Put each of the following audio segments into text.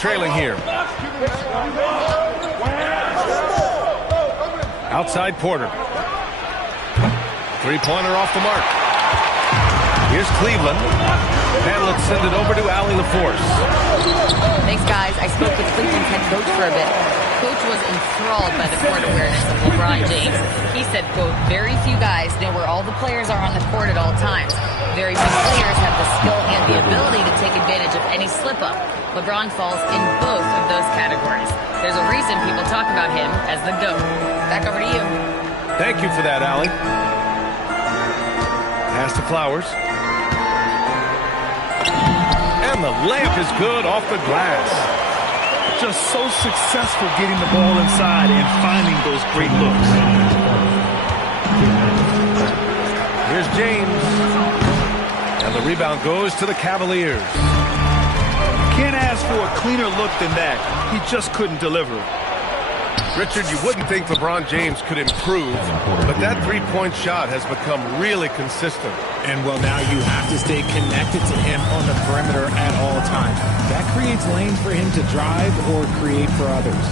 trailing here. Outside Porter. Three-pointer off the mark. Here's Cleveland. And let's send it over to Allie LaForce. Thanks, guys. I spoke with Cleveland's head coach for a bit. Coach was enthralled by the court awareness of LeBron James. He said, quote, very few guys know where all the players are on the court at all times. Very few players have the skill and the ability to take advantage of any slip-up. LeBron falls in both of those categories. There's a reason people talk about him as the GOAT. Back over to you. Thank you for that, Allie. Pass to Flowers. And the layup is good off the glass. Just so successful getting the ball inside and finding those great looks. Here's James. And the rebound goes to the Cavaliers. Can't ask for a cleaner look than that. He just couldn't deliver. Richard, you wouldn't think LeBron James could improve, but that three-point shot has become really consistent. And, well, now you have to stay connected to him on the perimeter at all times. That creates lanes for him to drive or create for others.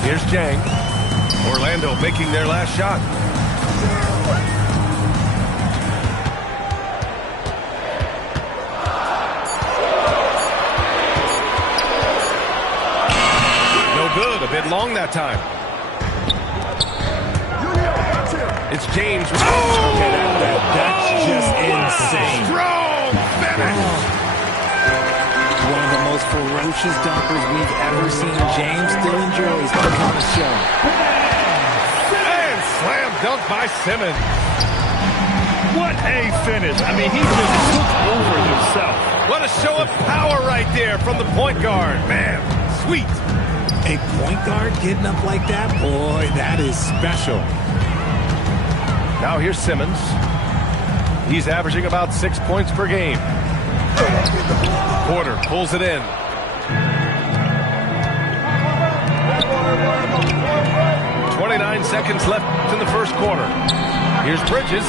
Here's Jang. Orlando making their last shot. Good, a bit long that time. It's James. Oh! That's just insane. Strong finish. One of the most ferocious dunkers we've ever seen. James still enjoys putting on a show. And slam dunk by Simmons. What a finish. I mean, he just took over himself. What a show of power right there from the point guard. Man, sweet. A point guard getting up like that? Boy, that is special. Now here's Simmons. He's averaging about 6 points per game. Porter pulls it in. .29 seconds left in the first quarter. Here's Bridges.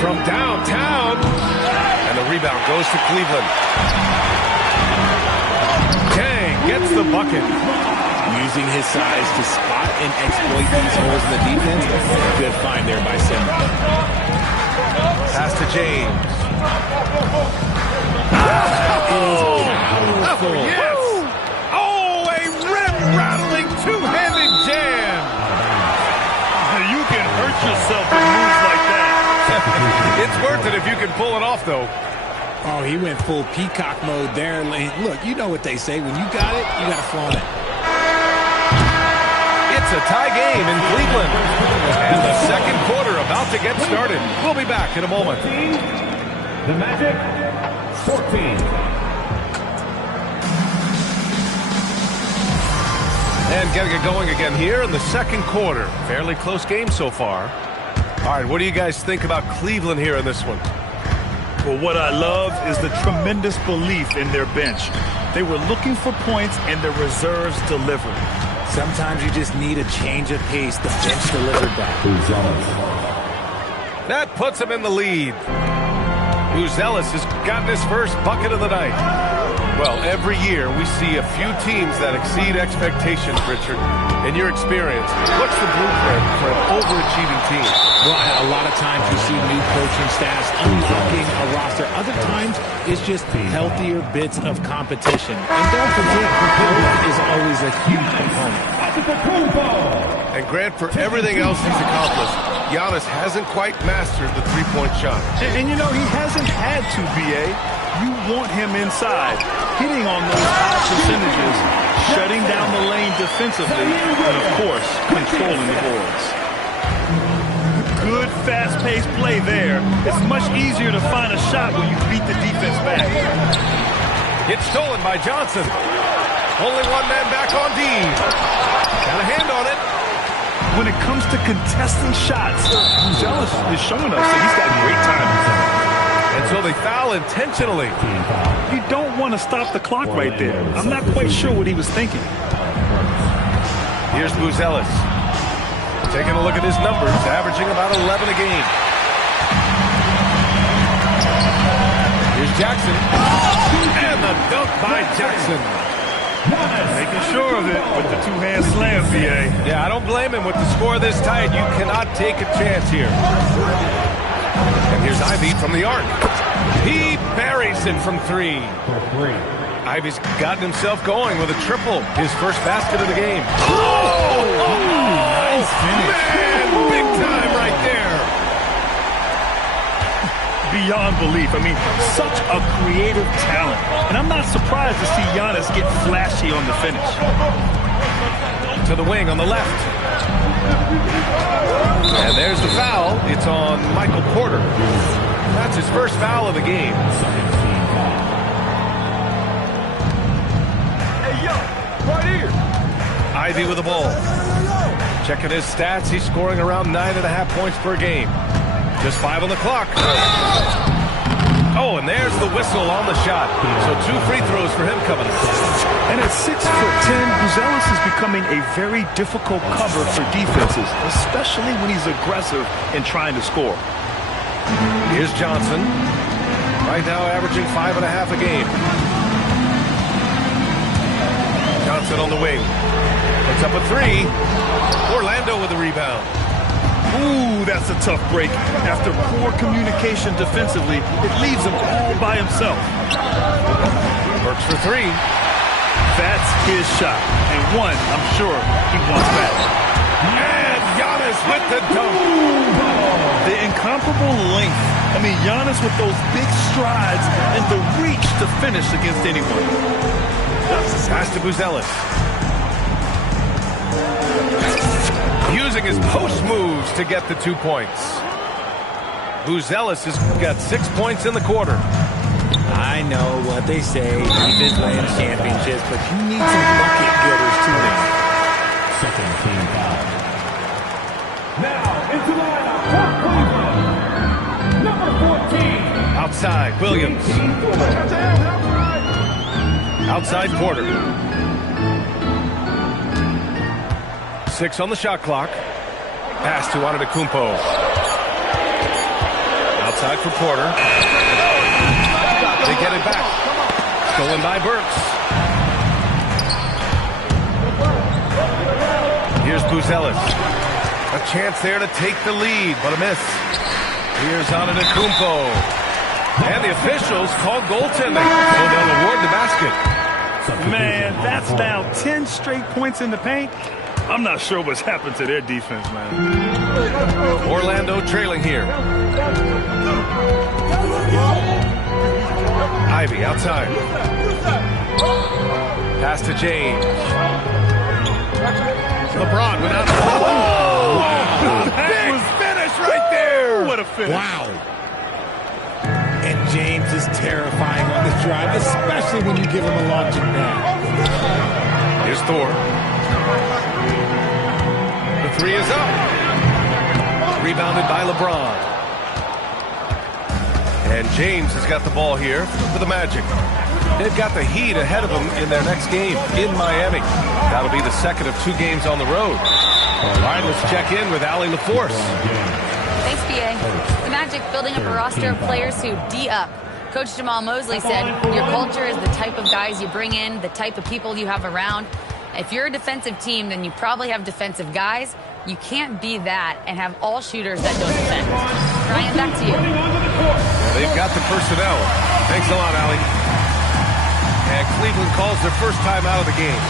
From downtown. And the rebound goes to Cleveland. Gets the bucket. Using his size to spot and exploit these holes in the defense. Good find there by Simmons. Pass to James. Oh, yes! Oh, a rim-rattling two-handed jam! You can hurt yourself with moves like that. It's worth it if you can pull it off, though. Oh, he went full peacock mode there. Look, you know what they say. When you got it, you got to flaunt it. It's a tie game in Cleveland. And the second quarter about to get started. We'll be back in a moment. The Magic, 14. And getting it going again here in the second quarter. Fairly close game so far. All right, what do you guys think about Cleveland here in this one? Well, what I love is the tremendous belief in their bench. They were looking for points, and their reserves delivered. Sometimes you just need a change of pace. The bench delivered that. That puts him in the lead. Uzelis has gotten his first bucket of the night. Well, every year we see a few teams that exceed expectations, Richard. In your experience, what's the blueprint for an overachieving team? Well, a lot of times you see new coaching staffs unlocking a roster. Other times it's just healthier bits of competition. And don't forget, health is always a huge component. And Grant, for everything else he's accomplished, Giannis hasn't quite mastered the three-point shot. And you know, he hasn't had to, B.A. You want him inside, hitting on those high percentages, shutting down the lane defensively, and, of course, controlling the boards. Good, fast-paced play there. It's much easier to find a shot when you beat the defense back. It's stolen by Johnson. Only one man back on D. Got a hand on it. When it comes to contesting shots, Uzelis is showing us that he's got great timing. And so they foul intentionally. You don't want to stop the clock right there. I'm not quite sure what he was thinking. Here's Buzelis. Taking a look at his numbers, averaging about 11 a game. Here's Jackson. And the dunk by Jackson. Making sure of it with the two-hand slam, BA. Yeah, I don't blame him with the score this tight. You cannot take a chance here. And here's Ivy from the arc. He buries it from three. Ivy's gotten himself going with a triple. His first basket of the game. Nice finish. Man, big time right there. Beyond belief. I mean, such a creative talent. And I'm not surprised to see Giannis get flashy on the finish. To the wing on the left. And there's the foul. It's on Michael Porter. That's his first foul of the game. Ivy with the ball. Checking his stats, he's scoring around 9.5 points per game. Just 5 on the clock. Oh, and there's the whistle on the shot. So 2 free throws for him coming up. And at 6'10", Buzelis is becoming a very difficult cover for defenses, especially when he's aggressive in trying to score. Here's Johnson. Right now averaging 5.5 a game. Johnson on the wing. Puts up a 3. Orlando with the rebound. Ooh, that's a tough break. After poor communication defensively, it leaves him all by himself. Works for 3. That's his shot. And one, I'm sure, he wants back. And Giannis with the dunk. The incomparable length. I mean, Giannis with those big strides and the reach to finish against anyone. Pass to Buzelis. Using his post moves to get the 2 points. Buzelis has got 6 points in the quarter. I know what they say, defense wins championships, but you need some bucket getters to win. Second team foul. Now into the lineup for Cleveland, number 14. Outside, Williams. Outside, Porter. 6 on the shot clock. Pass to Antetokounmpo. Outside for Porter. They get it back. Stolen by Burks. Here's Buzelis. A chance there to take the lead, but a miss. Here's Antetokounmpo. And the officials call goaltending. So they'll award the basket. Man, that's now 10 straight points in the paint. I'm not sure what's happened to their defense, man. Orlando trailing here. Ivy outside. Pass to James. LeBron went out. Oh! Wow. Big finish right there. What a finish. Wow. And James is terrifying on the drive, especially when you give him a launching pad. Here's Thor. The 3 is up. Rebounded by LeBron. And James has got the ball here for the Magic. They've got the Heat ahead of them in their next game in Miami. That'll be the second of 2 games on the road. All right, let's check in with Allie LaForce. Thanks, BA. The Magic building up a roster of players who D-up. Coach Jamal Mosley said, your culture is the type of guys you bring in, the type of people you have around. If you're a defensive team, then you probably have defensive guys. You can't be that and have all shooters that don't defend. Ryan, back to you. Yeah, they've got the personnel. Thanks a lot, Allie. And Cleveland calls their first time out of the game.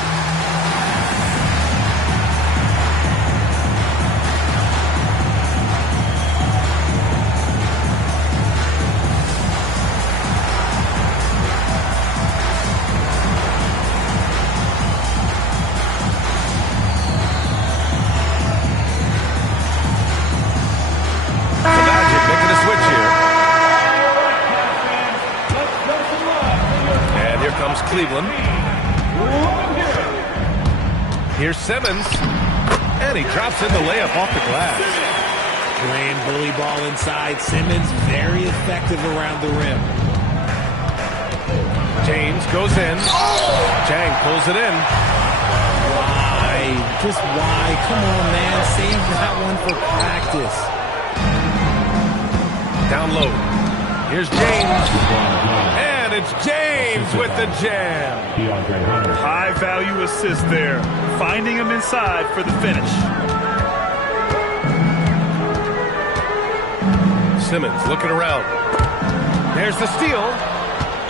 Cleveland. Here's Simmons. And he drops in the layup off the glass. Playing bully ball inside. Simmons very effective around the rim. James goes in. Chang pulls it in. Why? Just why? Come on, man. Save that one for practice. Down low. Here's James. And it's James with the jam. High-value assist there. Finding him inside for the finish. Simmons looking around. There's the steal.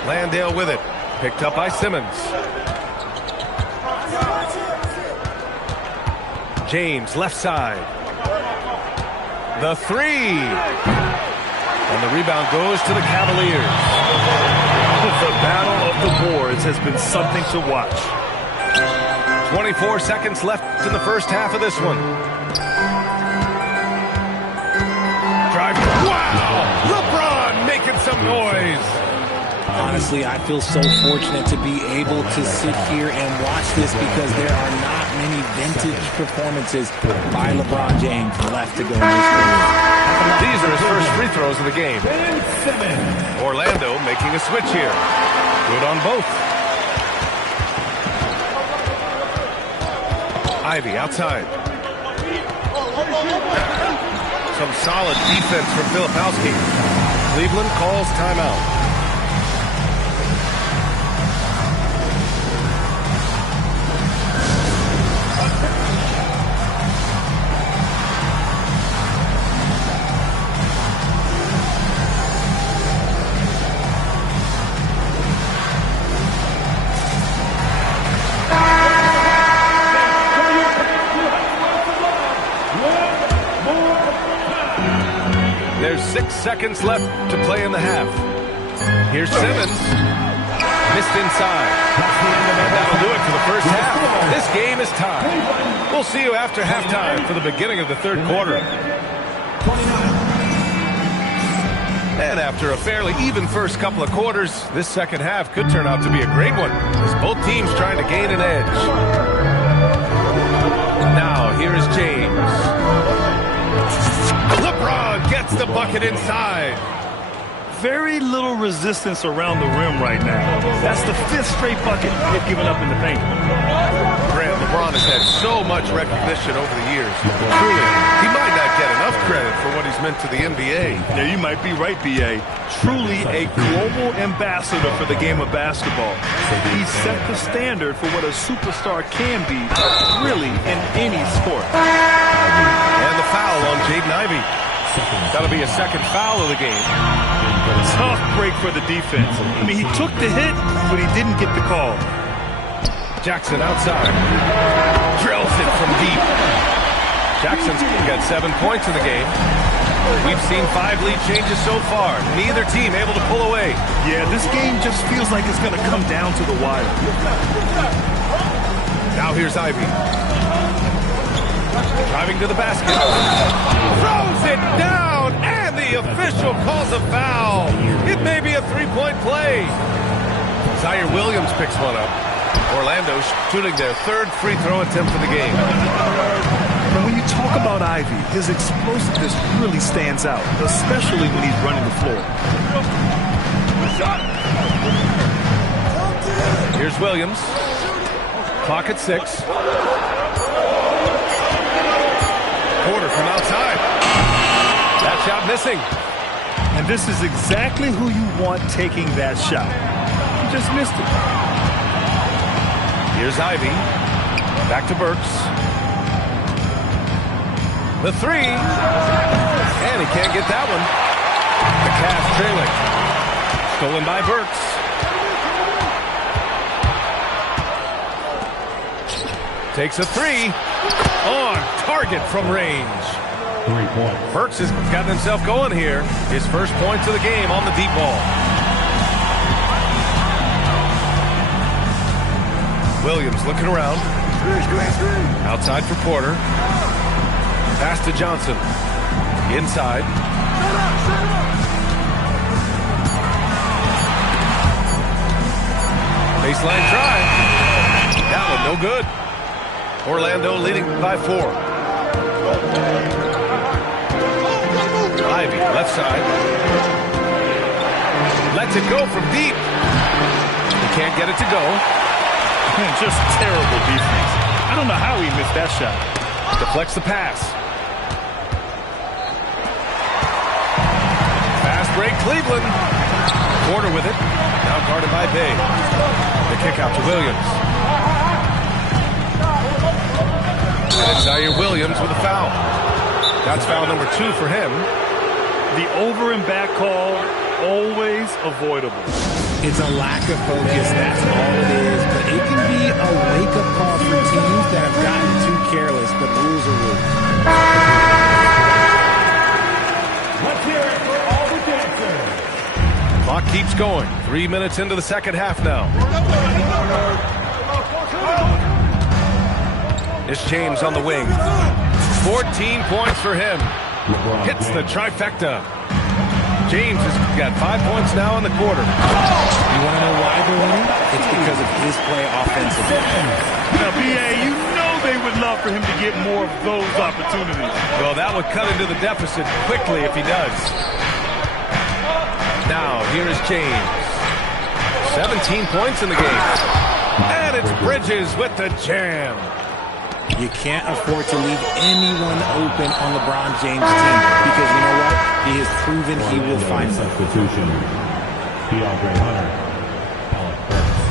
Landale with it. Picked up by Simmons. James, left side. The three. And the rebound goes to the Cavaliers. The battle of the boards has been something to watch. 24 seconds left in the first half of this one. Drive. Wow! LeBron making some noise. Honestly, I feel so fortunate to be able to sit here and watch this because there are not many vintage performances by LeBron James left to go in this career. These are his first free throws of the game. Orlando making a switch here. Good on both. Ivy outside. Some solid defense from Filipowski. Cleveland calls timeout. There's 6 seconds left to play in the half. Here's Simmons. Missed inside. And that'll do it for the first half. This game is tied. We'll see you after halftime for the beginning of the third quarter. And after a fairly even first couple of quarters, this second half could turn out to be a great one, as both teams trying to gain an edge. Now, here is James. LeBron gets the bucket inside. Very little resistance around the rim right now. That's the 5th straight bucket they've given up in the paint. Grant, LeBron has had so much recognition over the years. Truly, he might not get enough credit for what he's meant to the NBA. Now, you might be right, B.A. Truly a global ambassador for the game of basketball. He set the standard for what a superstar can be, really, in any sport. And the foul on Jaden Ivey. That'll be a second foul of the game. Tough break for the defense. I mean, he took the hit, but he didn't get the call. Jackson outside. Drills it from deep. Jackson's got 7 points in the game. We've seen 5 lead changes so far. Neither team able to pull away. Yeah, this game just feels like it's going to come down to the wire. Now here's Ivy. Driving to the basket. Throws it down, and the official calls a foul. It may be a 3-point play. Zaire Williams picks one up. Orlando shooting their 3rd free throw attempt for the game. And when you talk about Ivy, his explosiveness really stands out, especially when he's running the floor. Here's Williams. Clock at 6. Porter from outside. That shot missing. And this is exactly who you want taking that shot. He just missed it. Here's Ivy. Back to Burks. The three. And he can't get that one. The Cavs trailing. Stolen by Burks. Takes a three. On target from range. 3 points. Burks has gotten himself going here. His first points of the game on the deep ball. Williams looking around. Outside for Porter. Pass to Johnson. Inside. Baseline try. That one no good. Orlando leading by 4. Ivy, left side. Lets it go from deep. He can't get it to go. Just terrible defense. I don't know how he missed that shot. Deflects the pass. Fast break, Cleveland. Porter with it. Now guarded by Bay. The kick out to Williams. And it's Zaire Williams with a foul. That's foul number 2 for him. The over and back call, always avoidable. It's a lack of focus, that's all it is. But it can be a wake-up call for teams that have gotten too careless, but rules are rules. Let's hear it for all the dancers. Clock keeps going. 3 minutes into the second half now. It's James on the wing. 14 points for him. Hits the trifecta. James has got 5 points now in the quarter. You want to know why they're winning? It's because of his play offensively. Now, B.A., you know they would love for him to get more of those opportunities. Well, that would cut into the deficit quickly if he does. Now, here is James. 17 points in the game. And it's Bridges with the jam. You can't afford to leave anyone open on LeBron James' team because you know what? He has proven he will find substitution. DeAndre Hunter.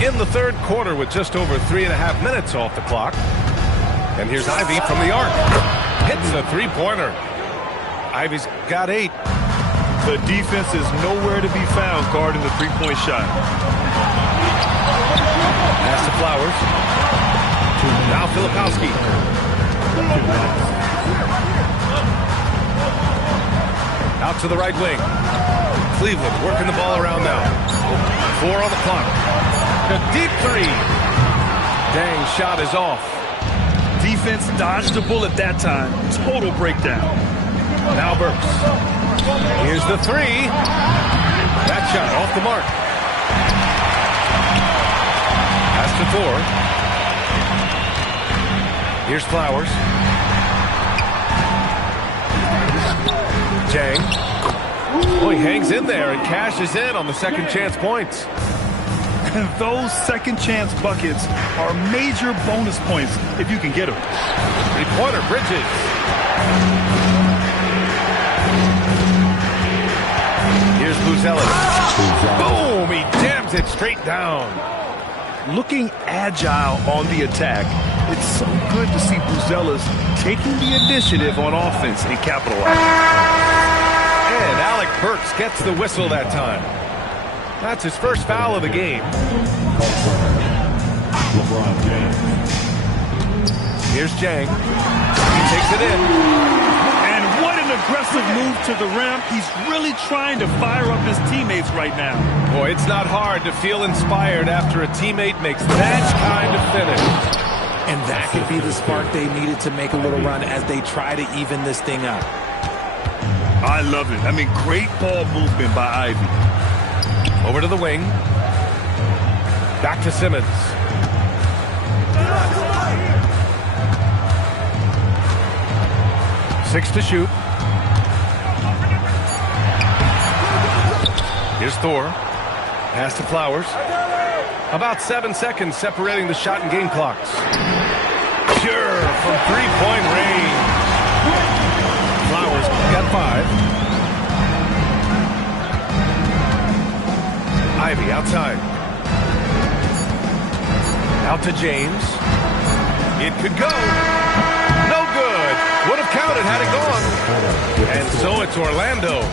In the third quarter with just over 3.5 minutes off the clock. And here's Ivy from the arc. Hits a three-pointer. Ivy's got 8. The defense is nowhere to be found guarding the three-point shot. Pass to Flowers. Now Filipowski. Out to the right wing. Cleveland working the ball around now. 4 on the clock. A deep 3. Dang, shot is off. Defense dodged the bullet that time. Total breakdown. Now Burks. Here's the 3. That shot off the mark. Pass to Thor. Here's Flowers. Jang. Oh, he hangs in there and cashes in on the second chance points. And those second chance buckets are major bonus points if you can get them. Three-pointer, Bridges. Here's Buzelis. Boom! He jams it straight down. Looking agile on the attack, it's so good to see Buzelis taking the initiative on offense and capitalizing. And Alec Burks gets the whistle that time. That's his first foul of the game. LeBron James. Here's Jang. He takes it in. And what an aggressive move to the rim. He's really trying to fire up his teammates right now. Boy, it's not hard to feel inspired after a teammate makes that kind of finish. And that could be the spark they needed to make a little run as they try to even this thing up. I love it. I mean, great ball movement by Ivy. Over to the wing. Back to Simmons. Six to shoot. Here's Thor. Pass to Flowers. About 7 seconds separating the shot and game clocks. Sure, from three-point range. Flowers got 5. Ivy outside. Out to James. It could go. No good. Would have counted had it gone. And so it's Orlando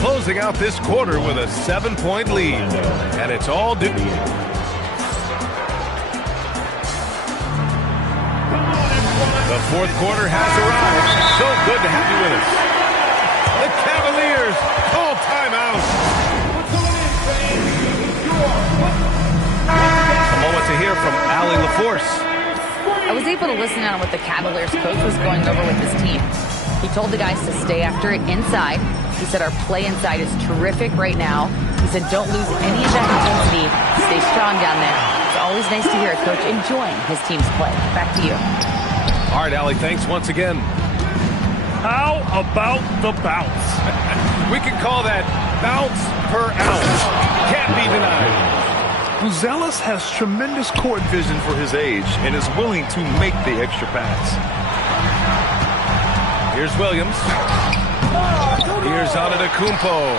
closing out this quarter with a 7-point lead. And it's all due. The fourth quarter has arrived. So good to have you with us. The Cavaliers call timeout. A moment to hear from Allie LaForce. I was able to listen on what the Cavaliers coach was going over with his team. He told the guys to stay after it inside. He said our play inside is terrific right now. He said don't lose any of that intensity. Stay strong down there. It's always nice to hear a coach enjoying his team's play. Back to you. All right, Allie, thanks once again. How about the bounce? We can call that bounce per ounce. Can't be denied. Buzelis has tremendous court vision for his age and is willing to make the extra pass. Here's Williams. Here's Antetokounmpo.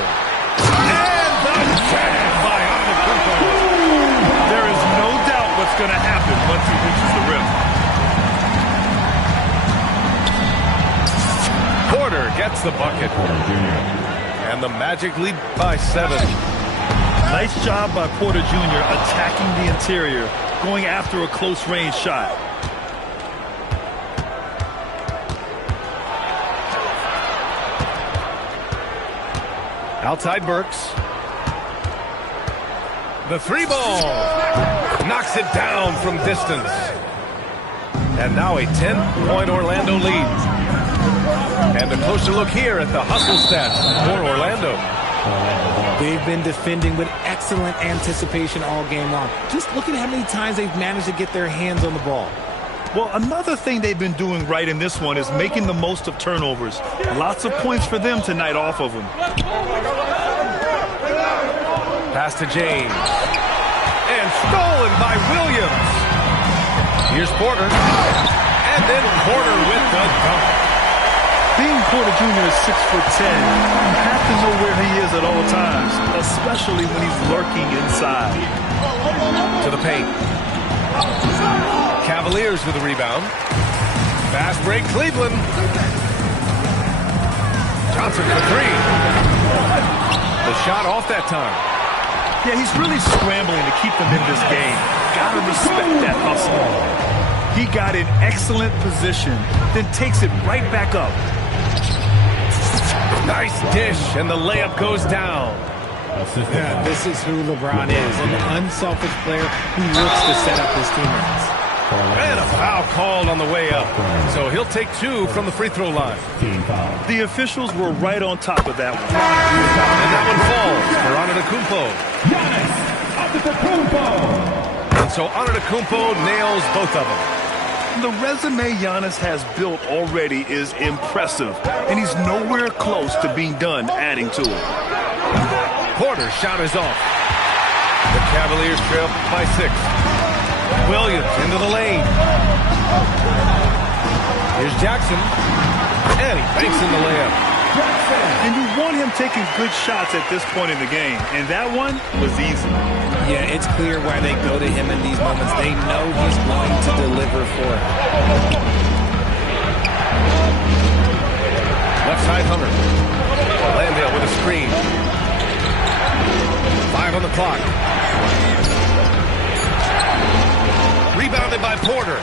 And the jam by Antetokounmpo. There is no doubt what's going to happen once he reaches the rim. Porter gets the bucket. And the Magic lead by 7. Nice job by Porter Jr. attacking the interior, going after a close-range shot. Outside Burks. The 3 ball. Knocks it down from distance. And now a 10-point Orlando lead. And a closer look here at the hustle stats for Orlando. They've been defending with excellent anticipation all game long. Just look at how many times they've managed to get their hands on the ball. Well, another thing they've been doing right in this one is making the most of turnovers. Lots of points for them tonight off of them. Pass to James. And stolen by Williams. Here's Porter. And then Porter with the dunk. Being Porter Jr. is 6'10", you have to know where he is at all times, especially when he's lurking inside. To the paint. Cavaliers with the rebound. Fast break, Cleveland. Johnson for 3. The shot off that time. Yeah, he's really scrambling to keep them in this game. Gotta respect that hustle. He got in excellent position, then takes it right back up. Nice dish, and the layup goes down. Yeah, this is who LeBron is, an unselfish player who looks to set up his teammates. And a foul called on the way up. So he'll take 2 from the free throw line. The officials were right on top of that one. And that one falls for Antetokounmpo. And so Antetokounmpo nails both of them. The resume Giannis has built already is impressive, and he's nowhere close to being done adding to it. Porter's shot is off. The Cavaliers trail by 6. Williams into the lane. Here's Jackson. And he banks in the layup. And you want him taking good shots at this point in the game, and that one was easy. Yeah, it's clear why they go to him in these moments. They know he's going to deliver for it. Left side Hunter. Landale with a screen. 5 on the clock. Rebounded by Porter.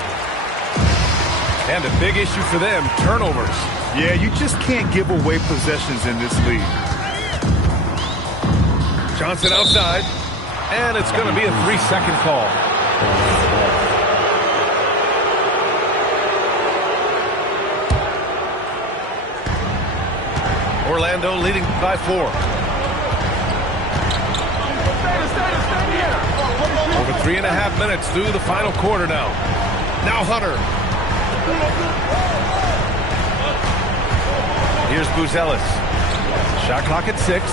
And a big issue for them, turnovers. Yeah, you just can't give away possessions in this league. Johnson outside. And it's going to be a 3-second call. Orlando leading by 4. Over 3.5 minutes through the final quarter now. Now Hunter. Here's Buzelis. Shot clock at 6.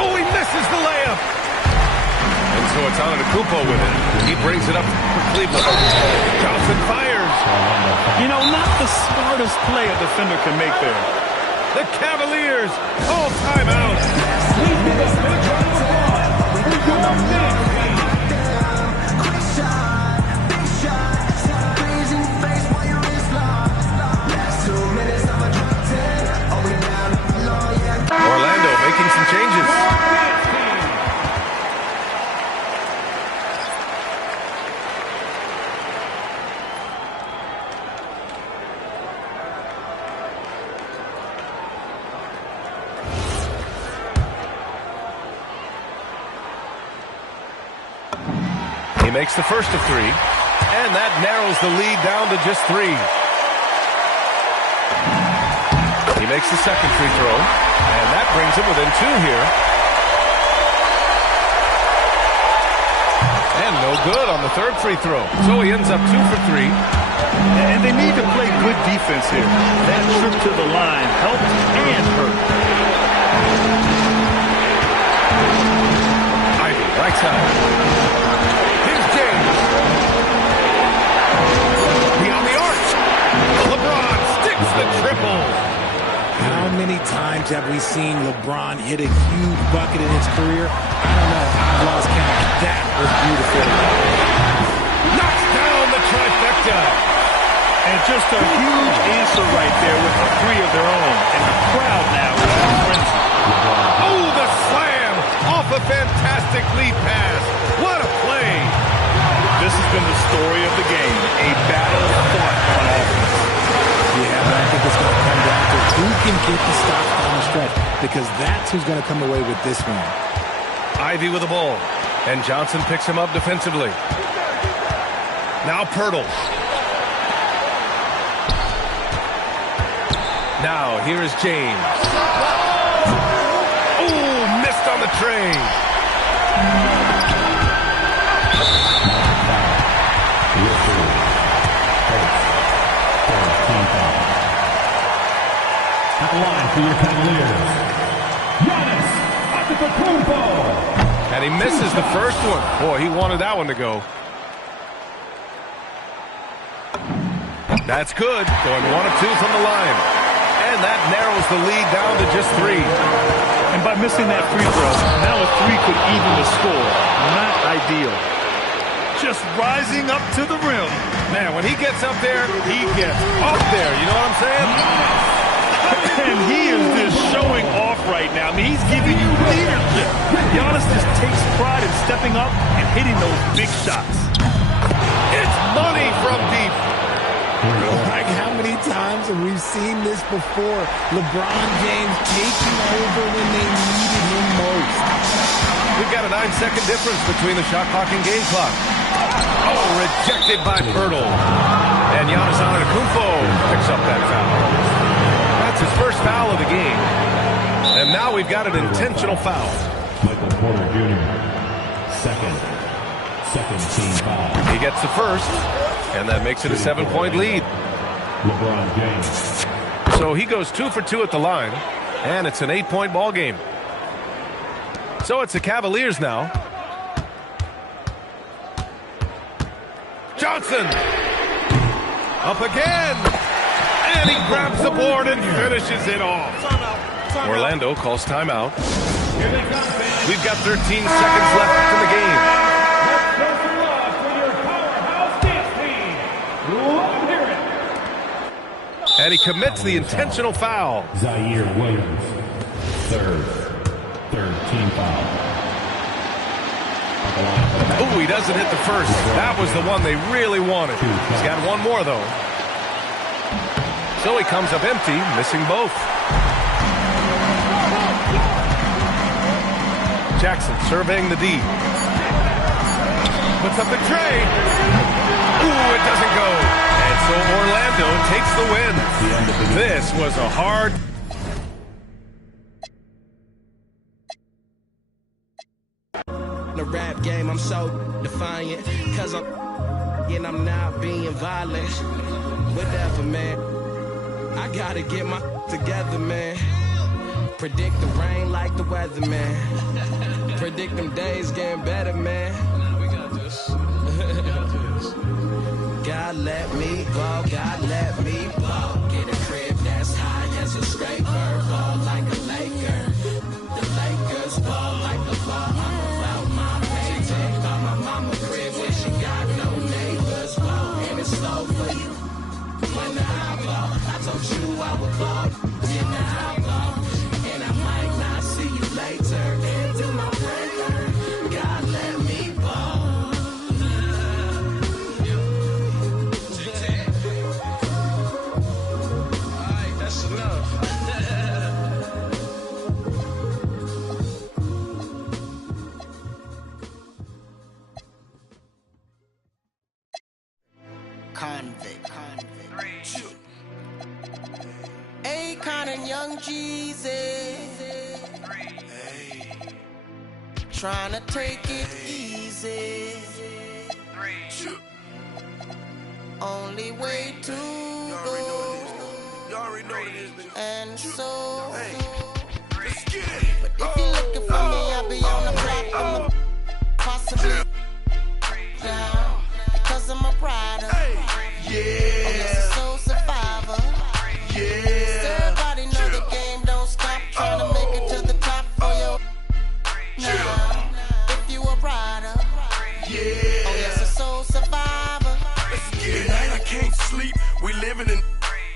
Oh, he misses the layup. And so it's Antetokounmpo with it. He brings it up for Cleveland. Johnson fires. You know, not the smartest play a defender can make there. The Cavaliers call timeout. Orlando making some changes. He makes the first of 3, and that narrows the lead down to just 3. He makes the second free throw, and that brings him within 2 here. And no good on the third free throw, so he ends up 2 for 3. And they need to play good defense here. That trip to the line helped and hurt. Ivy, right side. Here's James. Beyond the arc. LeBron sticks the triple. times have we seen LeBron hit a huge bucket in his career? I don't know. I've lost count. That was beautiful. Knocks down the trifecta. And just a huge answer right there with the three of their own. And the crowd now is in frenzy. Oh, the slam off a fantastic lead pass. What a play. This has been the story of the game. A battle fought on offense. Yeah, but I think it's going to come down to who can get the stop down the stretch, because that's who's going to come away with this one. Ivy with the ball, and Johnson picks him up defensively. Now Pirtle. Now here is James. Oh, missed on the tray. At the line for your Cavaliers, Giannis Antetokounmpo. And he misses the first one. Boy, he wanted that one to go. That's good. Going 1 of 2 from the line. And that narrows the lead down to just 3. And by missing that free throw, now a 3 could even the score. Not ideal. Just rising up to the rim. Man, when he gets up there, he gets up there. You know what I'm saying? And he is just showing off right now. I mean, he's giving you leadership. Giannis just takes pride in stepping up and hitting those big shots. It's money from deep. Like, how many times have we seen this before? LeBron James taking over when they needed him most. We've got a 9-second difference between the shot clock and game clock. Oh, rejected by Pirtle. And Giannis Antetokounmpo picks up that foul. That's his first foul of the game. And now we've got an intentional foul. Michael Porter Jr. Second team foul. He gets the first, and that makes it a 7-point lead. LeBron James. So he goes 2 for 2 at the line, and it's an 8-point ball game. So it's the Cavaliers now. Johnson up again, and he grabs the board and finishes it off. Orlando calls timeout. We've got 13 seconds left in the game. And he commits the intentional foul. Zaire Williams, third team foul. Oh, he doesn't hit the first. That was the one they really wanted. He's got one more, though. So he comes up empty, missing both. Jackson surveying the D. Puts up the tray. Ooh, it doesn't go. And so Orlando takes the win. This was a hard... The rap game, I'm so defiant. Cause I'm not being violent. Whatever, man. I gotta get my together, man. Predict the rain like the weather, man. Predict them days getting better, man. We got this. God let me ball, God let me ball. Get a crib that's high as a scraper. Ball like a Laker. The Lakers ball like a ball. I'm about my paycheck. By my mama crib where she got no neighbors. Ball and it's slow for you. When I ball, I told you I would ball. Then I ball. And I might not see you later. And do my prayer. God let me ball. Alright, that's enough. Convict. Akon and Young Jeezy. Trying to take it easy. Only way to go. And so. But if you're looking for me, I'll be on the block. Possibly down. Cause I'm a rider. Yeah. I'm just a soul survivor. Yeah. Everybody know the game don't stop. Yeah. Oh, yes, a soul survivor. Let's get it. Tonight I can't sleep. We living in.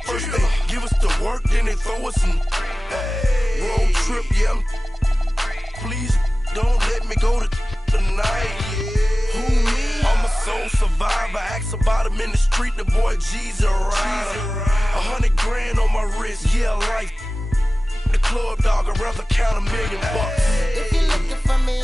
First they give us the work, then they throw us in. Road trip, yeah. Please don't let me go to tonight. Who me? I'm a soul survivor. Ask about him in the street. The boy G's a rider. 100 grand on my wrist. Yeah, life. The club dog. I'd rather count $1 million. If you're looking for me,